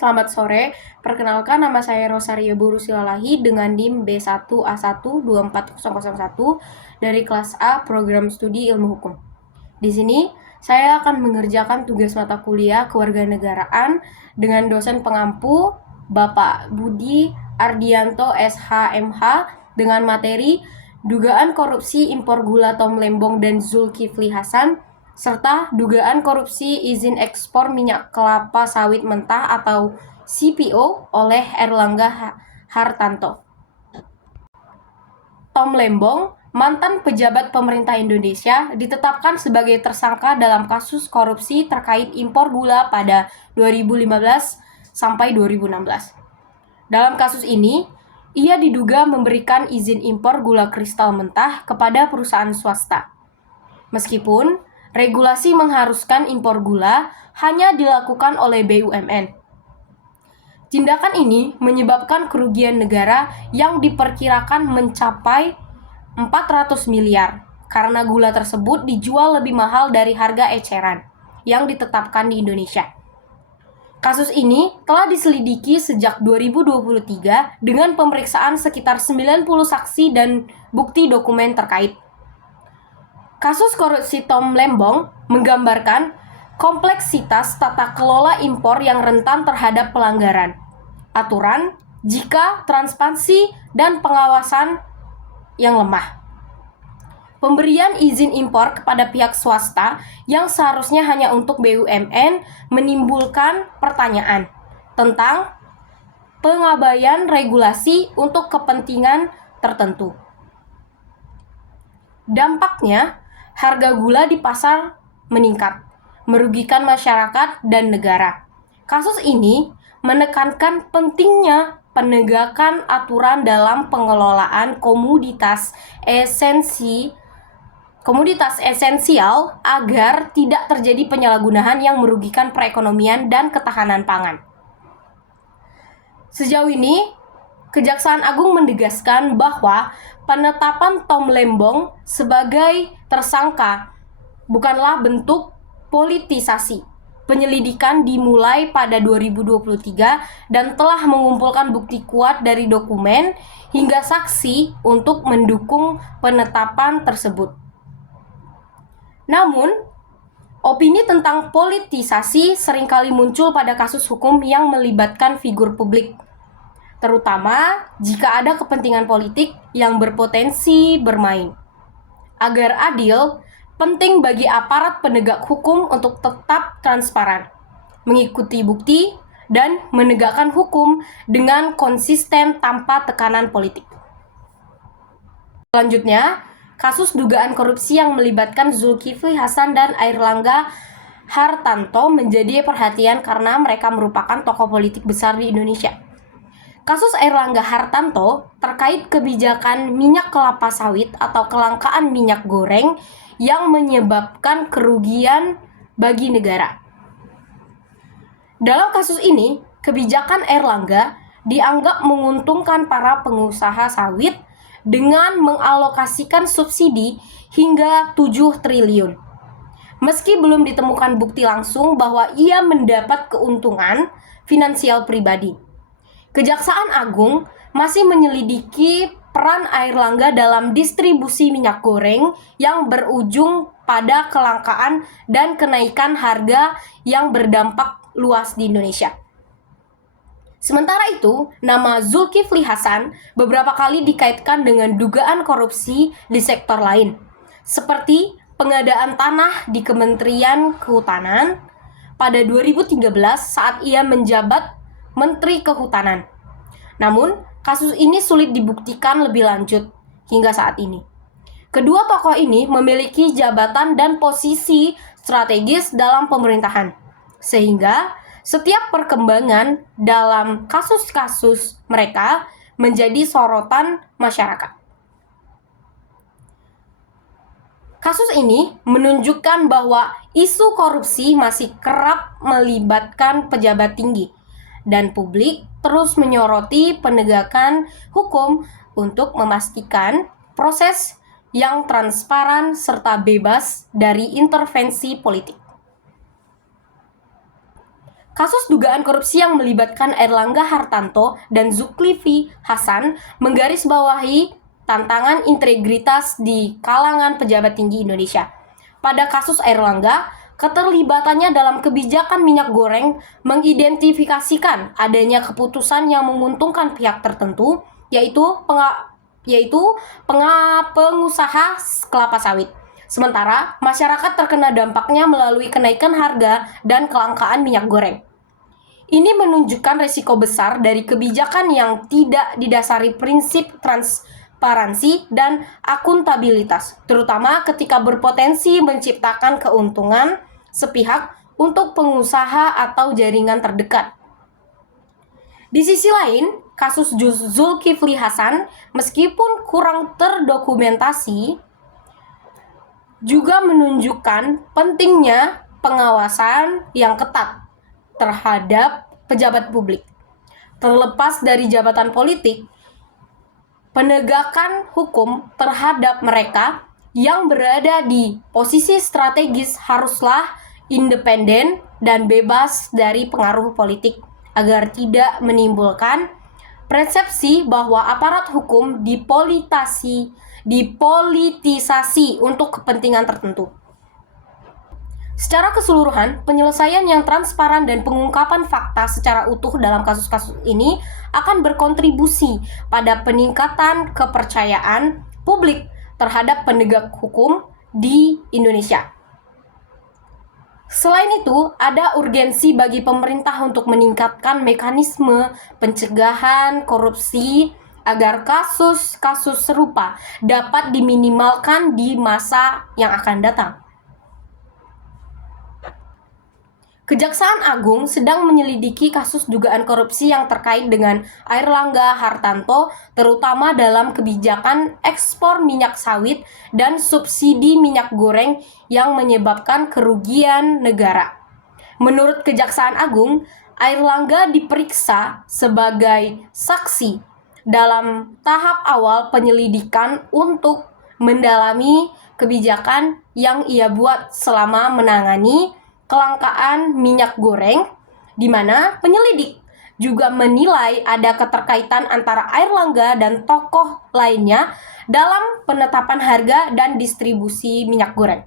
Selamat sore, perkenalkan nama saya Rosario Burusilalahi dengan NIM B1A1 24001 dari kelas A Program Studi Ilmu Hukum. Di sini, saya akan mengerjakan tugas mata kuliah Kewarganegaraan dengan dosen pengampu Bapak Budi Ardianto SHMH dengan materi dugaan korupsi impor gula Tom Lembong dan Zulkifli Hasan serta dugaan korupsi izin ekspor minyak kelapa sawit mentah atau CPO oleh Erlangga Hartanto. Tom Lembong, mantan pejabat pemerintah Indonesia, ditetapkan sebagai tersangka dalam kasus korupsi terkait impor gula pada 2015 sampai 2016. Dalam kasus ini, ia diduga memberikan izin impor gula kristal mentah kepada perusahaan swasta. Meskipun regulasi mengharuskan impor gula hanya dilakukan oleh BUMN. Tindakan ini menyebabkan kerugian negara yang diperkirakan mencapai 400 miliar karena gula tersebut dijual lebih mahal dari harga eceran yang ditetapkan di Indonesia. Kasus ini telah diselidiki sejak 2023 dengan pemeriksaan sekitar 90 saksi dan bukti dokumen terkait. Kasus korupsi Tom Lembong menggambarkan kompleksitas tata kelola impor yang rentan terhadap pelanggaran aturan jika transparansi dan pengawasan yang lemah. Pemberian izin impor kepada pihak swasta yang seharusnya hanya untuk BUMN menimbulkan pertanyaan tentang pengabaian regulasi untuk kepentingan tertentu. Dampaknya, harga gula di pasar meningkat, merugikan masyarakat dan negara. Kasus ini menekankan pentingnya penegakan aturan dalam pengelolaan komoditas esensial agar tidak terjadi penyalahgunaan yang merugikan perekonomian dan ketahanan pangan. Sejauh ini, Kejaksaan Agung menegaskan bahwa penetapan Tom Lembong sebagai tersangka bukanlah bentuk politisasi. Penyelidikan dimulai pada 2023 dan telah mengumpulkan bukti kuat dari dokumen hingga saksi untuk mendukung penetapan tersebut. Namun, opini tentang politisasi seringkali muncul pada kasus hukum yang melibatkan figur publik, terutama jika ada kepentingan politik yang berpotensi bermain. Agar adil, penting bagi aparat penegak hukum untuk tetap transparan, mengikuti bukti, dan menegakkan hukum dengan konsisten tanpa tekanan politik. Selanjutnya, kasus dugaan korupsi yang melibatkan Zulkifli Hasan dan Airlangga Hartanto menjadi perhatian karena mereka merupakan tokoh politik besar di Indonesia. Kasus Airlangga Hartanto terkait kebijakan minyak kelapa sawit atau kelangkaan minyak goreng yang menyebabkan kerugian bagi negara. Dalam kasus ini, kebijakan Airlangga dianggap menguntungkan para pengusaha sawit dengan mengalokasikan subsidi hingga 7 triliun. Meski belum ditemukan bukti langsung bahwa ia mendapat keuntungan finansial pribadi. Kejaksaan Agung masih menyelidiki peran Airlangga dalam distribusi minyak goreng yang berujung pada kelangkaan dan kenaikan harga yang berdampak luas di Indonesia. Sementara itu, nama Zulkifli Hasan beberapa kali dikaitkan dengan dugaan korupsi di sektor lain, seperti pengadaan tanah di Kementerian Kehutanan pada 2013 saat ia menjabat Menteri Kehutanan. Namun, kasus ini sulit dibuktikan lebih lanjut hingga saat ini. Kedua tokoh ini memiliki jabatan dan posisi strategis dalam pemerintahan, sehingga setiap perkembangan dalam kasus-kasus mereka menjadi sorotan masyarakat. Kasus ini menunjukkan bahwa isu korupsi masih kerap melibatkan pejabat tinggi, dan publik terus menyoroti penegakan hukum untuk memastikan proses yang transparan serta bebas dari intervensi politik. Kasus dugaan korupsi yang melibatkan Airlangga Hartarto dan Zulkifli Hasan menggarisbawahi tantangan integritas di kalangan pejabat tinggi Indonesia. Pada kasus Airlangga, keterlibatannya dalam kebijakan minyak goreng mengidentifikasikan adanya keputusan yang menguntungkan pihak tertentu, yaitu pengusaha kelapa sawit. Sementara masyarakat terkena dampaknya melalui kenaikan harga dan kelangkaan minyak goreng. Ini menunjukkan risiko besar dari kebijakan yang tidak didasari prinsip transparansi dan akuntabilitas, terutama ketika berpotensi menciptakan keuntungan sepihak untuk pengusaha atau jaringan terdekat. Di sisi lain, kasus Zulkifli Hasan, meskipun kurang terdokumentasi, juga menunjukkan pentingnya pengawasan yang ketat terhadap pejabat publik. Terlepas dari jabatan politik, penegakan hukum terhadap mereka yang berada di posisi strategis haruslah independen dan bebas dari pengaruh politik agar tidak menimbulkan persepsi bahwa aparat hukum dipolitisasi untuk kepentingan tertentu. Secara keseluruhan, penyelesaian yang transparan dan pengungkapan fakta secara utuh dalam kasus-kasus ini akan berkontribusi pada peningkatan kepercayaan publik terhadap penegak hukum di Indonesia. Selain itu, ada urgensi bagi pemerintah untuk meningkatkan mekanisme pencegahan korupsi agar kasus-kasus serupa dapat diminimalkan di masa yang akan datang. Kejaksaan Agung sedang menyelidiki kasus dugaan korupsi yang terkait dengan Airlangga Hartarto, terutama dalam kebijakan ekspor minyak sawit dan subsidi minyak goreng yang menyebabkan kerugian negara. Menurut Kejaksaan Agung, Airlangga diperiksa sebagai saksi dalam tahap awal penyelidikan untuk mendalami kebijakan yang ia buat selama menangani kelangkaan minyak goreng, di mana penyelidik juga menilai ada keterkaitan antara Airlangga dan tokoh lainnya dalam penetapan harga dan distribusi minyak goreng.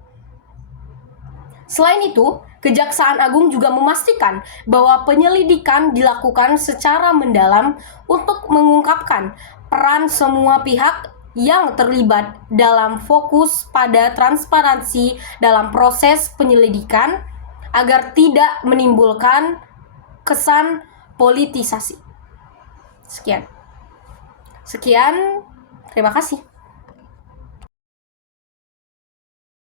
Selain itu, Kejaksaan Agung juga memastikan bahwa penyelidikan dilakukan secara mendalam untuk mengungkapkan peran semua pihak yang terlibat dalam fokus pada transparansi dalam proses penyelidikan agar tidak menimbulkan kesan politisasi. Sekian, terima kasih.